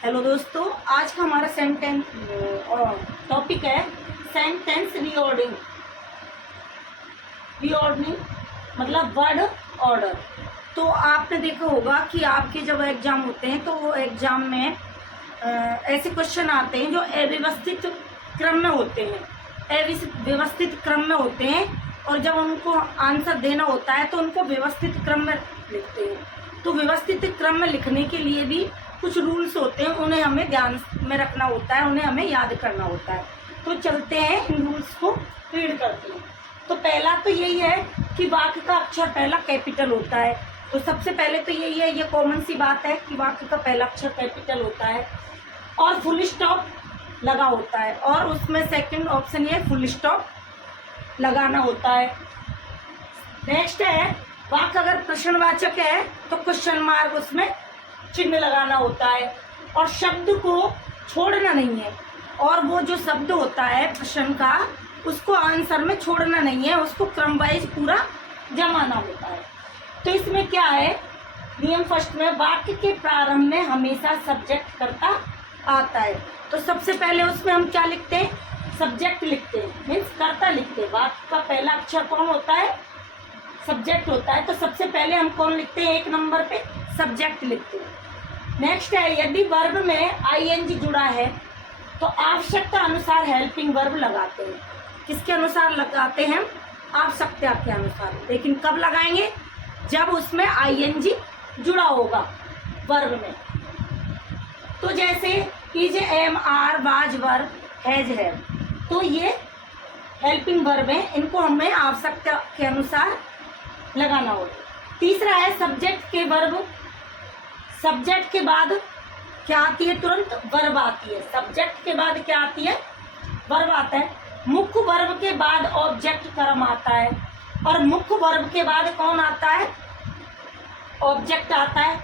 Hello दोस्तों, आज का हमारा सेंटेंस टॉपिक है सेंटेंस रीऑर्डरिंग। रीऑर्डरिंग मतलब वर्ड ऑर्डर। तो आपने देखा होगा कि आपके जब एग्जाम होते हैं तो वो एग्जाम में ऐसे क्वेश्चन आते हैं जो अव्यवस्थित क्रम में होते हैं। अव्यवस्थित क्रम में होते हैं और जब उनको आंसर देना होता है तो उनको व्यवस्थित क्रम में लिखते हैं। तो व्यवस्थित क्रम में लिखने के लिए भी कुछ रूल्स होते हैं, उन्हें हमें ध्यान में रखना होता है, उन्हें हमें याद करना होता है। तो चलते हैं, इन रूल्स को रीड करते हैं। तो पहला तो यही है कि वाक्य का अक्षर पहला कैपिटल होता है। तो सबसे पहले तो यही है, ये कॉमन सी बात है कि वाक्य का पहला अक्षर कैपिटल होता है और फुल स्टॉप लगा होता है। और उसमें सेकंड ऑप्शन ये फुल स्टॉप लगाना होता है। नेक्स्ट है, वाक्य अगर प्रश्नवाचक है तो क्वेश्चन मार्क उसमें चिन्ह लगाना होता है और शब्द को छोड़ना नहीं है। और वो जो शब्द होता है प्रश्न का, उसको आंसर में छोड़ना नहीं है, उसको क्रम वाइज पूरा जमाना होता है। तो इसमें क्या है, नियम फर्स्ट में, वाक्य के प्रारंभ में हमेशा सब्जेक्ट कर्ता आता है। तो सबसे पहले उसमें हम क्या लिखते हैं, सब्जेक्ट लिखते हैं, मीन्स कर्ता लिखते हैं। वाक्य का पहला अक्षर कौन होता है, सब्जेक्ट होता है। तो सबसे पहले हम कौन लिखते हैं, एक नंबर पे सब्जेक्ट लिखते हैं। नेक्स्ट है, यदि वर्ब में आईएनजी जुड़ा है तो आवश्यकता अनुसार हेल्पिंग वर्ब लगाते हैं। किसके अनुसार लगाते हैं, आवश्यकता के अनुसार। लेकिन कब लगाएंगे, जब उसमें आईएनजी जुड़ा होगा वर्ब में। तो जैसे is, am, are, was, were, has, है, तो ये हेल्पिंग वर्ब है, इनको हमें आवश्यकता के अनुसार लगाना होगा। तीसरा है, सब्जेक्ट के वर्ब, सब्जेक्ट के बाद क्या आती है, तुरंत वर्ब आती है। सब्जेक्ट के बाद क्या आती है, वर्ब आता है। मुख्य वर्ब के बाद ऑब्जेक्ट कर्म आता है और मुख्य वर्ब के बाद कौन आता है, ऑब्जेक्ट आता है।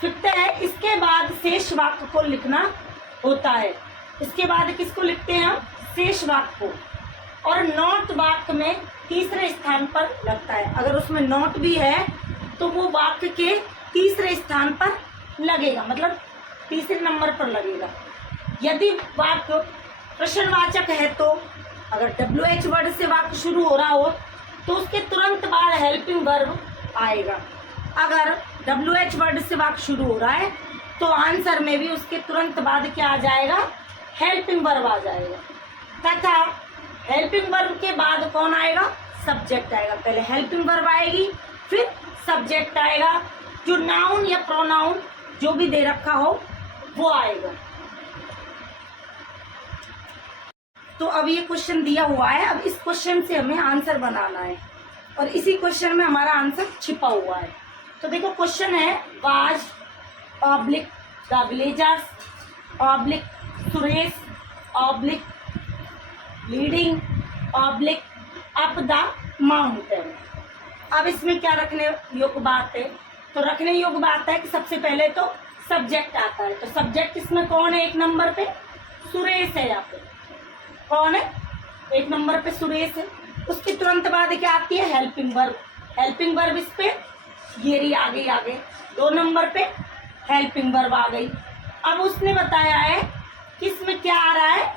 फिफ्थ है, इसके बाद शेष वाक्य को लिखना होता है। इसके बाद किसको लिखते हैं हम, शेष वाक्य को। और नॉट वाक्य में तीसरे स्थान पर लगता है। अगर उसमें नॉट भी है तो वो वाक्य के तीसरे स्थान पर लगेगा, मतलब तीसरे नंबर पर लगेगा। यदि वाक्य प्रश्नवाचक है तो अगर WH वर्ड से वाक्य शुरू हो रहा हो तो उसके तुरंत बाद हेल्पिंग वर्ब आएगा। अगर WH वर्ड से वाक्य शुरू हो रहा है तो आंसर में भी उसके तुरंत बाद क्या आ जाएगा, हेल्पिंग वर्ब आ जाएगा। तथा हेल्पिंग वर्ब के बाद कौन आएगा, सब्जेक्ट आएगा। पहले हेल्पिंग वर्ब आएगी, फिर सब्जेक्ट आएगा। जो नाउन या प्रोनाउन जो भी दे रखा हो वो आएगा। तो अब ये क्वेश्चन दिया हुआ है, अब इस क्वेश्चन से हमें आंसर बनाना है और इसी क्वेश्चन में हमारा आंसर छिपा हुआ है। तो देखो क्वेश्चन है, was oblique the villagers oblique Suresh oblique leading oblique up the mountain. अब इसमें क्या रखने योग्य बात है, तो रखने योग्य बात है कि सबसे पहले तो सब्जेक्ट आता है। तो सब्जेक्ट इसमें कौन है, एक नंबर पे सुरेश है। यहाँ पे कौन है, एक नंबर पे सुरेश है। उसके तुरंत बाद क्या आती है, हेल्पिंग वर्ब। हेल्पिंग वर्ब इस पे ये रही, आगे आगे 2 नंबर पे हेल्पिंग वर्ब आ गई। अब उसने बताया है कि इसमें क्या आ रहा है,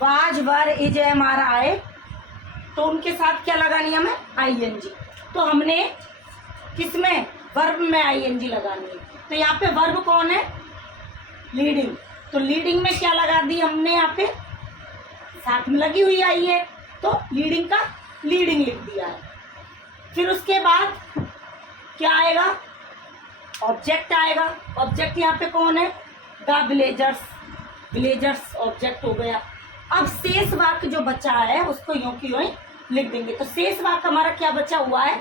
was, were, is, am, are आए तो उनके साथ क्या लगानी है हमें, आईएनजी। तो हमने किसमें, वर्ब में आईएनजी लगानी है। तो यहाँ पे वर्ब कौन है, लीडिंग। तो लीडिंग में क्या लगा दी हमने, यहाँ पे साथ में लगी हुई आई है तो लीडिंग का लीडिंग लिख दिया है। फिर उसके बाद क्या आएगा, ऑब्जेक्ट आएगा। ऑब्जेक्ट यहाँ पे कौन है, द विलेजर्स। विलेजर्स ऑब्जेक्ट हो गया। अब शेष वाक्य जो बचा है उसको यूं की यूं लिख देंगे। तो शेष वाक्य हमारा क्या बचा हुआ है,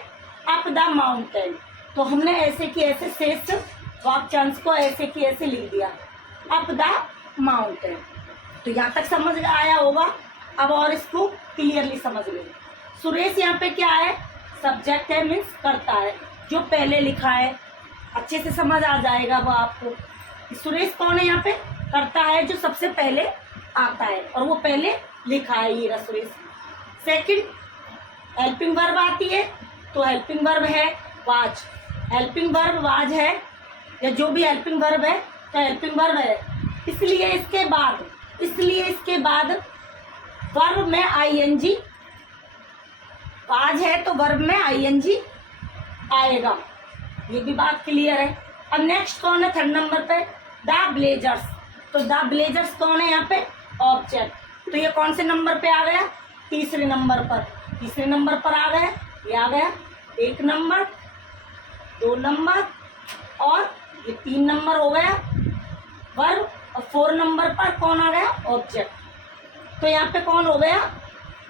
अप द माउंटेन। तो हमने ऐसे की ऐसे शेष वाक्यांश को ऐसे की ऐसे लिख दिया, अप द माउंटेन। तो यहाँ तक समझ आया होगा। अब और इसको क्लियरली समझ लेंगे। सुरेश यहाँ पे क्या है, सब्जेक्ट है, मीन्स करता है, जो पहले लिखा है। अच्छे से समझ आ जाएगा वो आपको। सुरेश कौन है, यहाँ पे करता है, जो सबसे पहले आता है और वो पहले लिखा है, ये रहा सुरेश। सेकंड हेल्पिंग वर्ब आती है, तो हेल्पिंग वर्ब है वाज। हेल्पिंग वर्ब वाज है, या जो भी हेल्पिंग वर्ब है तो हेल्पिंग वर्ब है इसलिए इसके बाद वर्ब में आईएनजी, आज है तो वर्ब में आईएनजी आएगा। ये भी बात क्लियर है। अब नेक्स्ट कौन है थर्ड नंबर पे? The blazers. तो द ब्लेजर्स कौन है यहाँ पे? ऑब्जेक्ट। तो ये कौन से नंबर पे आ गया? तीसरे नंबर पर। तीसरे नंबर पर आ गया, ये आ गया 1 नंबर, 2 नंबर और ये 3 नंबर हो गया वर्ब। और 4 नंबर पर कौन आ गया? ऑब्जेक्ट। तो यहाँ पे कौन हो गया?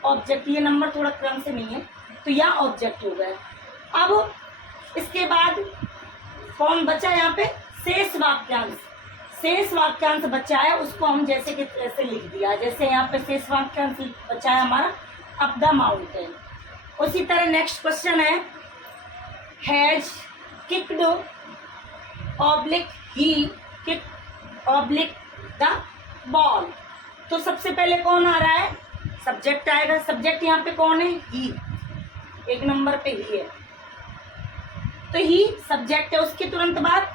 ऑब्जेक्ट। ये नंबर थोड़ा क्रम से नहीं है, तो यहाँ ऑब्जेक्ट हो गया। अब इसके बाद कौन बचा यहाँ पे? शेष वाक्यांश। शेष वाक्यांश बचा है, उसको हम जैसे कि ऐसे लिख दिया। जैसे यहाँ पे शेष वाक्यांश बचा है हमारा अप द माउंटेन। उसी तरह नेक्स्ट क्वेश्चन है has kicked oblique he kick oblique the ball. तो सबसे पहले कौन आ रहा है? सब्जेक्ट आएगा। सब्जेक्ट यहाँ पे कौन है? ही। 1 नंबर पे ही है, तो ही सब्जेक्ट है। उसके तुरंत बाद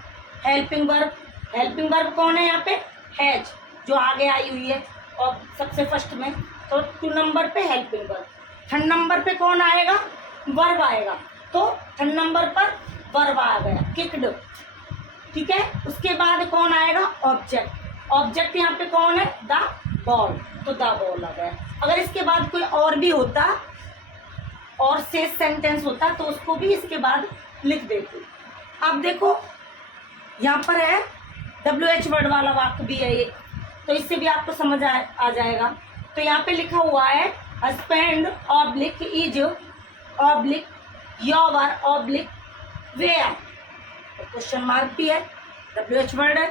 हेल्पिंग वर्ब। हेल्पिंग वर्ब कौन है यहाँ पे? हैज, जो आगे आई हुई है और सबसे फर्स्ट में। तो 2 नंबर पे हेल्पिंग वर्ब। 3rd नंबर पे कौन आएगा? वर्ब आएगा। तो 3rd नंबर पर वर्ब आ गया किक्ड, ठीक है। उसके बाद कौन आएगा? ऑब्जेक्ट। ऑब्जेक्ट यहाँ पे कौन है? The ball. तो द बॉल आ गया। अगर इसके बाद कोई और भी होता और शेष सेंटेंस होता तो उसको भी इसके बाद लिख देते। अब देखो यहाँ पर है WH वर्ड वाला वाक्य भी है एक, तो इससे भी आपको समझ आ जाएगा। तो यहाँ पे लिखा हुआ है husband oblique is oblique your oblique where. Question mark भी है, WH वर्ड है।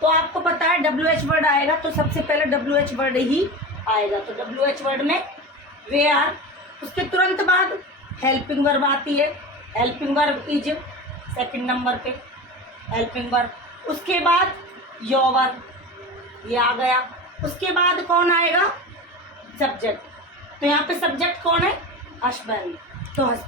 तो आपको पता है WH वर्ड आएगा तो सबसे पहले WH वर्ड ही आएगा। तो WH वर्ड में वेयर, उसके तुरंत बाद हेल्पिंग वर्ब आती है। Helping verb is 2nd number पे हेल्पिंग वर्ब। उसके बाद योर, ये आ गया। उसके बाद कौन आएगा? सब्जेक्ट। तो यहाँ पे सब्जेक्ट कौन है? हस्बैंड। तो हस्बैंड।